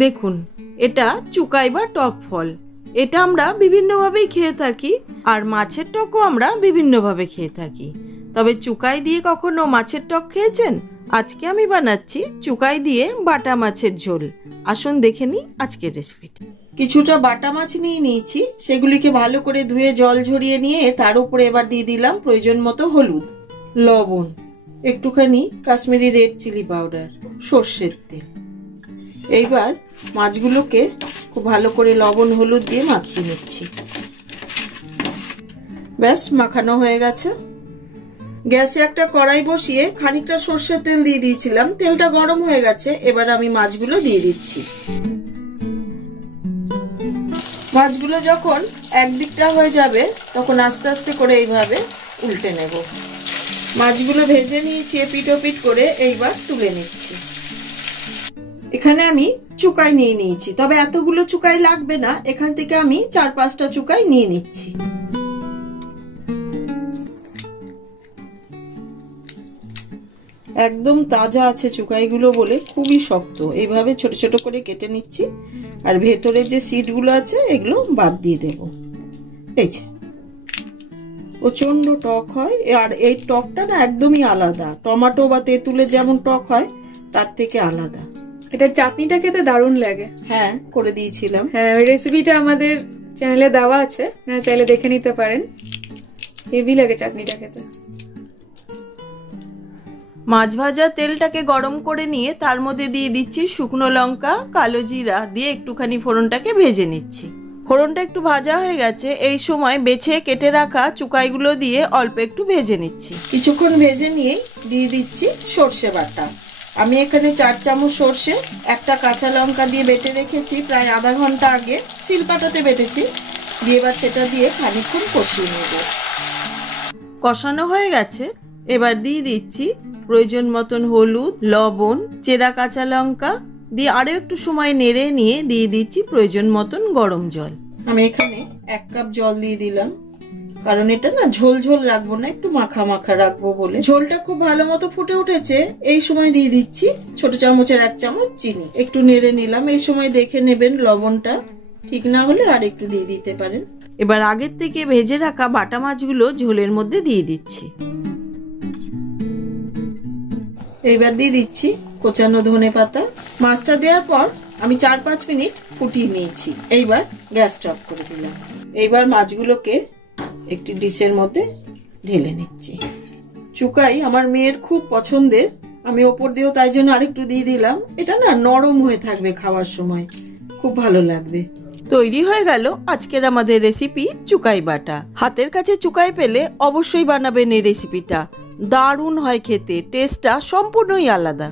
দেখুন, এটা চুকাই বা টক ফল। এটা আমরা বিভিন্নভাবেই খেয়ে থাকি, আর মাছের টকও আমরা বিভিন্নভাবে খেয়ে থাকি। তবে চুকাই দিয়ে কখনো মাছের টক খেয়েছেন? আজকে আমি বানাচ্ছি চুকাই দিয়ে বাটা মাছের ঝোল। আসুন দেখে নিই আজকের রেসিপিটা। কিছুটা বাটা মাছ নিয়ে নিয়েছি, সেগুলিকে ভালো করে ধুয়ে জল ঝরিয়ে নিয়ে তার উপরে এবার দিয়ে দিলাম প্রয়োজন মতো হলুদ, লবণ, একটুখানি কাশ্মীরি রেড চিলি পাউডার, সর্ষের তেল। এইবার মাছগুলোকে খুব ভালো করে লবণ হলুদ দিয়ে মাখিয়ে নিচ্ছি। ব্যাস, মাখানো হয়ে গেছে। গ্যাসে একটা কড়াই বসিয়ে খানিকটা সর্ষের তেল দিয়ে দিয়েছিলাম, তেলটা গরম হয়ে গেছে। এবার আমি মাছগুলো দিয়ে দিচ্ছি। মাছগুলো যখন একদিকটা হয়ে যাবে তখন আস্তে আস্তে করে এইভাবে উল্টে নেব। মাছগুলো ভেজে নিয়েছি এপিট ওপিট করে, এইবার তুলে নিচ্ছি। এখানে আমি চুকাই নিয়ে নিয়েছি, তবে এতগুলো চুকাই লাগবে না। এখান থেকে আমি 4-5টা চুকাই নিয়ে নিচ্ছি। একদম তাজা আছে চুকাইগুলো বলে খুবই শক্ত। এইভাবে ছোট ছোট করে কেটে নিচ্ছি, আর ভেতরে যে সিডগুলো আছে এগুলো বাদ দিয়ে দেব। এই যে প্রচন্ড টক হয়, আর এই টকটা না একদমই আলাদা। টমেটো বা তেঁতুলের যেমন টক হয় তার থেকে আলাদা। এটা চাটনিটা খেতে দারুণ লাগে। হ্যাঁ, করে দিয়েছিলাম। হ্যাঁ, ওই রেসিপিটা আমাদের চ্যানেলে দেওয়া আছে, চাইলে দেখে নিতে পারেন। হেভি লাগে চাটনিটা খেতে। মাছ ভাজা তেলটাকে গরম করে নিয়ে তার মধ্যে দিয়ে দিচ্ছি শুকনো লঙ্কা, কালো জিরা দিয়ে একটুখানি ফোড়নটাকে ভেজে নিচ্ছি। ফোড়নটা একটু ভাজা হয়ে গেছে, এই সময় বেছে কেটে রাখা চুকাইগুলো দিয়ে অল্প একটু ভেজে নিচ্ছি। কিছুক্ষণ ভেজে নিয়ে দিয়ে দিচ্ছি সর্ষে বাটা। আমি এখানে 4 চামচ সর্ষে, একটা কাঁচা লঙ্কা দিয়ে বেটে রেখেছি প্রায় আধা ঘন্টা আগে, শিলপাটাতে বেটেছি। দিয়ে এবার সেটা দিয়ে খানিকক্ষণ কষিয়ে নেব। কষানো হয়ে গেছে, এবার দিয়ে দিচ্ছি প্রয়োজন মতন হলুদ, লবণ, চেরা কাঁচা লঙ্কা দিয়ে আরো একটু সময় নেড়ে নিয়ে দিয়ে দিচ্ছি প্রয়োজন মতন গরম জল। আমি এখানে 1 কাপ জল দিয়ে দিলাম, কারণ এটা না ঝোল ঝোল রাখবো না, একটু মাখা মাখা রাখবো বলে। ঝোলটা খুব ভালো মতো ফুটে উঠেছে, এই সময় দিয়ে দিচ্ছি ছোট চামচের 1 চামচ চিনি। একটু নেড়ে নিলাম। এই সময় দেখে নেবেন লবণটা ঠিক না হলে আর একটু দিয়ে দিতে পারেন। এবার আগের থেকে ভেজে রাখা বাটা মাছগুলো ঝোলের মধ্যে দিয়ে দিচ্ছি। এইবার দিয়ে দিচ্ছি কোচানো ধনেপাতা। মাছটা দেওয়ার পর আমি 4-5 মিনিট ফুটিয়ে নিয়েছি। এইবার গ্যাসটা অফ করে দিলাম। এইবার মাছগুলোকে একটি ডিশের মধ্যে ঢেলে নিচ্ছি। চুকাই আমার মেয়ের খুব পছন্দের, আমি ওপর দিয়েও তাই জন্য আরেকটু দিয়ে দিলাম। এটা না নরম হয়ে থাকবে, খাওয়ার সময় খুব ভালো লাগবে। তৈরি হয়ে গেল আজকের আমাদের রেসিপি চুকাই বাটা। হাতের কাছে চুকাই পেলে অবশ্যই বানাবেন এই রেসিপিটা। দারুণ হয় খেতে, টেস্টটা সম্পূর্ণই আলাদা।